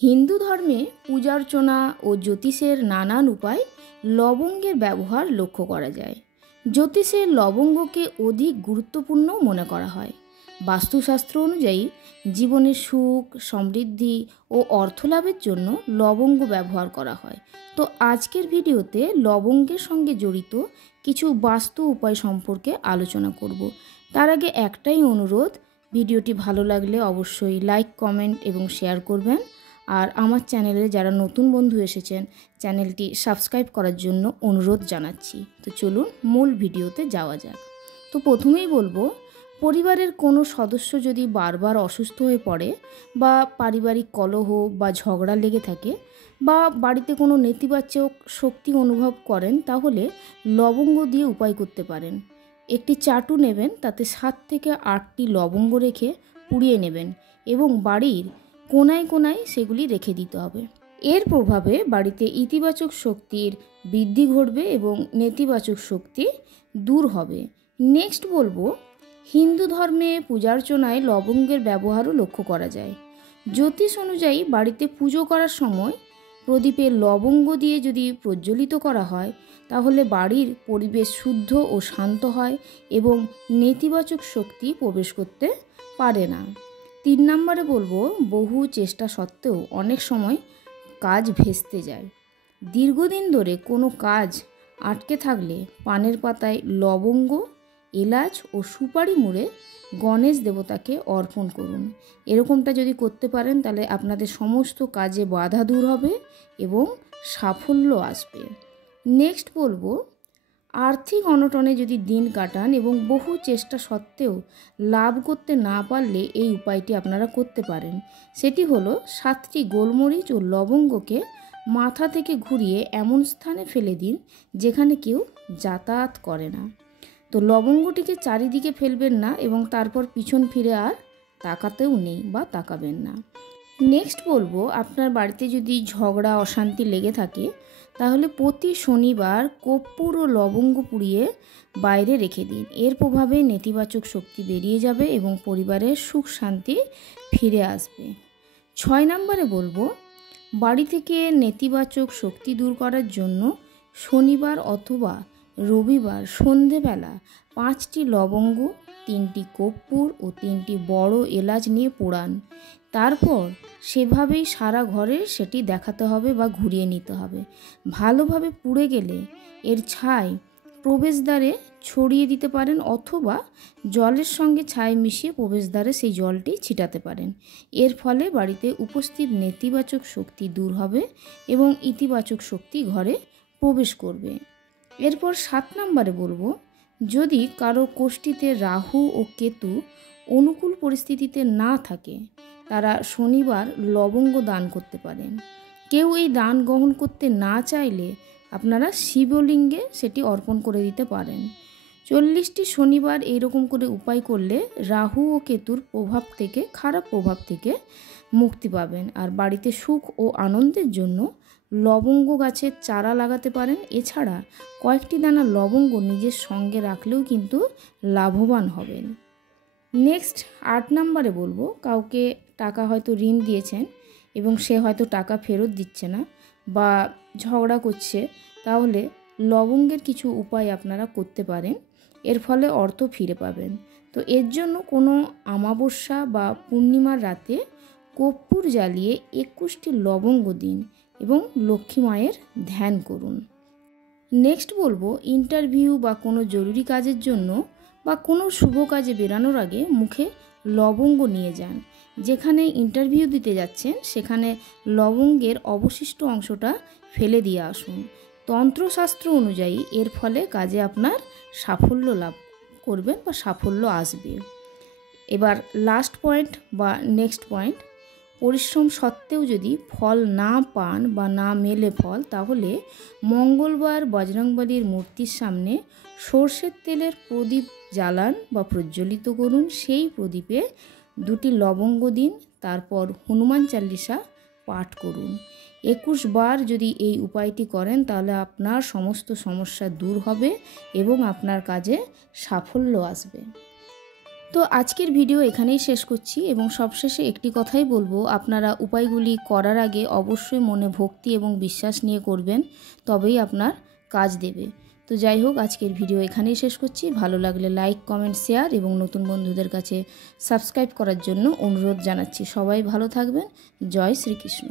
হিন্দু ধর্মে পূজার্চনা ও জ্যোতিষের নানান উপায় লবঙ্গের ব্যবহার লক্ষ্য করা যায়। জ্যোতিষে লবঙ্গকে অধিক গুরুত্বপূর্ণ মনে করা হয়। বাস্তুশাস্ত্র অনুযায়ী জীবনের সুখ, সমৃদ্ধি ও অর্থলাভের জন্য লবঙ্গ ব্যবহার করা হয়। তো আজকের ভিডিওতে লবঙ্গের সঙ্গে জড়িত কিছু বাস্তু উপায় সম্পর্কে আলোচনা করব। তার আগে একটাই অনুরোধ, ভিডিওটি ভালো লাগলে অবশ্যই লাইক, কমেন্ট এবং শেয়ার করবেন। আর আমার চ্যানেলে যারা নতুন বন্ধু এসেছেন, চ্যানেলটি সাবস্ক্রাইব করার জন্য অনুরোধ জানাচ্ছি। তো চলুন মূল ভিডিওতে যাওয়া যাক। তো প্রথমেই বলবো, পরিবারের কোনো সদস্য যদি বারবার অসুস্থ হয়ে পড়ে বা পারিবারিক কলহ বা ঝগড়া লেগে থাকে বা বাড়িতে কোনো নেতিবাচক শক্তি অনুভব করেন, তাহলে লবঙ্গ দিয়ে উপায় করতে পারেন। একটি চাটু নেবেন, তাতে 7 থেকে 8টি লবঙ্গ রেখে পুড়িয়ে নেবেন এবং বাড়ির কোনায় কোনায় সেগুলি রেখে দিতে হবে। এর প্রভাবে বাড়িতে ইতিবাচক শক্তির বৃদ্ধি ঘটবে এবং নেতিবাচক শক্তি দূর হবে। নেক্সট বলবো, হিন্দু ধর্মে পূজার্চনায় লবঙ্গের ব্যবহারও লক্ষ্য করা যায়। জ্যোতিষ অনুযায়ী বাড়িতে পুজো করার সময় প্রদীপে লবঙ্গ দিয়ে যদি প্রজ্বলিত করা হয়, তাহলে বাড়ির পরিবেশ শুদ্ধ ও শান্ত হয় এবং নেতিবাচক শক্তি প্রবেশ করতে পারে না। 3 নম্বরে বলবো, বহু চেষ্টা সত্ত্বেও অনেক সময় কাজ ভেস্তে যায়। দীর্ঘদিন ধরে কোনো কাজ আটকে থাকলে পানের পাতায় লবঙ্গ, এলাচ ও সুপারি মুড়ে গণেশ দেবতাকে অর্পণ করুন। এরকমটা যদি করতে পারেন, তাহলে আপনাদের সমস্ত কাজে বাধা দূর হবে এবং সাফল্য আসবে। নেক্সট বলবো, আর্থিক অনটনে যদি দিন কাটান এবং বহু চেষ্টা সত্ত্বেও লাভ করতে না পারলে এই উপায়টি আপনারা করতে পারেন। সেটি হলো 7টি গোলমরিচ ও লবঙ্গকে মাথা থেকে ঘুরিয়ে এমন স্থানে ফেলে দিন যেখানে কেউ যাতায়াত করে না। তো লবঙ্গটিকে চারিদিকে ফেলবেন না এবং তারপর পিছন ফিরে আর তাকাতেও নেই বা তাকাবেন না। নেক্সট বলবো, আপনার বাড়িতে যদি ঝগড়া অশান্তি লেগে থাকে, তাহলে প্রতি শনিবার কর্পূর ও লবঙ্গ পুড়িয়ে বাইরে রেখে দিন। এর প্রভাবে নেতিবাচক শক্তি বেরিয়ে যাবে এবং পরিবারের সুখ শান্তি ফিরে আসবে। 6 নম্বরে বলবো, বাড়ি থেকে নেতিবাচক শক্তি দূর করার জন্য শনিবার অথবা রবিবার সন্ধেবেলা 5টি লবঙ্গ, 3টি কর্পূর ও 3টি বড় এলাচ নিয়ে পোড়ান। তারপর সেভাবেই সারা ঘরে সেটি দেখাতে হবে বা ঘুরিয়ে নিতে হবে। ভালোভাবে পুড়ে গেলে এর ছাই প্রবেশদ্বারে ছড়িয়ে দিতে পারেন অথবা জলের সঙ্গে ছাই মিশিয়ে প্রবেশদ্বারে সেই জলটি ছিটাতে পারেন। এর ফলে বাড়িতে উপস্থিত নেতিবাচক শক্তি দূর হবে এবং ইতিবাচক শক্তি ঘরে প্রবেশ করবে। এরপর 7 নম্বরে বলবো, যদি কারো কোষ্ঠীতে রাহু ও কেতু অনুকূল পরিস্থিতিতে না থাকে, তারা শনিবার লবঙ্গ দান করতে পারেন। কেউ এই দান গ্রহণ করতে না চাইলে আপনারা শিবলিঙ্গে সেটি অর্পণ করে দিতে পারেন। 40টি শনিবার এইরকম করে উপায় করলে রাহু ও কেতুর প্রভাব থেকে, খারাপ প্রভাব থেকে মুক্তি পাবেন। আর বাড়িতে সুখ ও আনন্দের জন্য লবঙ্গ গাছের চারা লাগাতে পারেন। এছাড়া কয়েকটি দানা লবঙ্গ নিজের সঙ্গে রাখলেও কিন্তু লাভবান হবেন। নেক্সট 8 নম্বরে বলবো, কাউকে টাকা হয়তো ঋণ দিয়েছেন এবং সে হয়তো টাকা ফেরত দিচ্ছে না বা ঝগড়া করছে, তাহলে লবঙ্গের কিছু উপায় আপনারা করতে পারেন। এর ফলে অর্থ ফিরে পাবেন। তো এর জন্য কোনো অমাবস্যা বা পূর্ণিমার রাতে কর্পূর জ্বালিয়ে 21টি লবঙ্গ দিন এবং লক্ষ্মী মায়ের ধ্যান করুন। নেক্সট বলবো, ইন্টারভিউ বা কোনো জরুরি কাজের জন্য বা কোনো শুভ কাজে বেরানোর আগে মুখে লবঙ্গ নিয়ে যান। যেখানে ইন্টারভিউ দিতে যাচ্ছেন সেখানে লবঙ্গের অবশিষ্ট অংশটা ফেলে দিয়ে আসুন। তন্ত্রশাস্ত্র অনুযায়ী এর ফলে কাজে আপনার সাফল্য লাভ করবেন বা সাফল্য আসবে। এবার লাস্ট পয়েন্ট বা নেক্সট পয়েন্ট, পরিশ্রম সত্ত্বেও যদি ফল না পান বা না মেলে ফল, তাহলে মঙ্গলবার বজরংবলীর মূর্তির সামনে সর্ষের তেলের প্রদীপ জ্বালান বা প্রজ্বলিত করুন। সেই প্রদীপে 2টি লবঙ্গ দিন, তারপর হনুমান চালিসা পাঠ করুন। 21 বার যদি এই উপায়টি করেন, তাহলে আপনার সমস্ত সমস্যা দূর হবে এবং আপনার কাজে সাফল্য আসবে। তো আজকের ভিডিও এখানেই শেষ করছি এবং সবশেষে একটি কথাই বলবো, আপনারা উপায়গুলি করার আগে অবশ্যই মনে ভক্তি এবং বিশ্বাস নিয়ে করবেন, তবেই আপনার কাজ দেবে। তো যাই হোক, আজকের ভিডিও এখানেই শেষ করছি। ভালো লাগলে লাইক, কমেন্ট, শেয়ার এবং নতুন বন্ধুদের কাছে সাবস্ক্রাইব করার জন্য অনুরোধ জানাচ্ছি। সবাই ভালো থাকবেন। জয় শ্রীকৃষ্ণ।